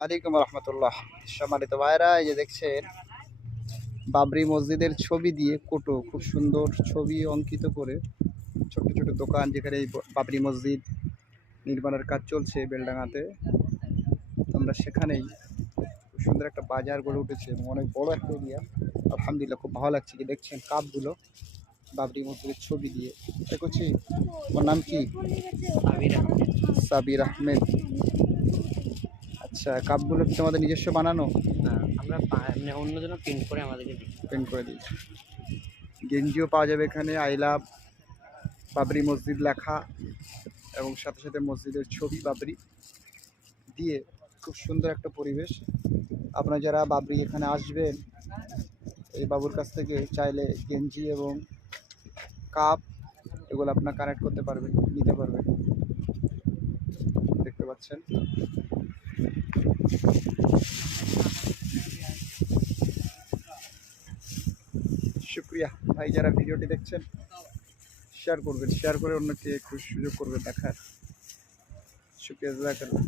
আলাইকুম রহমতুল্লাহ। সম্মানিত ভাইরা, এই যে দেখছেন বাবরি মসজিদের ছবি দিয়ে কোটো খুব সুন্দর ছবি অঙ্কিত করে ছোট্ট ছোট দোকান, যেখানে এই বাবরি মসজিদ নির্মাণের কাজ চলছে বেলডাঙাতে, আমরা সেখানেই খুব সুন্দর একটা বাজার গড়ে উঠেছে এবং অনেক বড় একটা এরিয়া। আলহামদুলিল্লাহ, খুব ভালো লাগছে। যে দেখছেন কাপগুলো বাবরি মসজিদের ছবি দিয়ে দেখছি। ওর নাম কি? সাবির আহমেদ। আচ্ছা, কাপগুলো কি তোমাদের নিজস্ব বানানো? আমরা মানে অন্যজনের প্রিন্ট করে আমাদেরকে দিই। প্রিন্ট করে দিয়েছি। গেঞ্জিও পাওয়া যাবে এখানে, আই লাভ বাবরি মসজিদ লেখা এবং সাথে সাথে মসজিদের ছবি বাবরি দিয়ে। খুব সুন্দর একটা পরিবেশ। আপনারা যারা বাবরি এখানে আসবেন, এই বাবুর কাছ থেকে চাইলে গেঞ্জি এবং কাপ এগুলো আপনার কানেক্ট করতে পারবেন, নিতে পারবেন। দেখতে পাচ্ছেন। শুক্রিয়া ভাই, যারা ভিডিওটি দেখছেন শেয়ার করবেন, শেয়ার করে অন্যকে একটু সুযোগ করবেন দেখার। শুক্রিয়া, জাযাকাল্লাহ।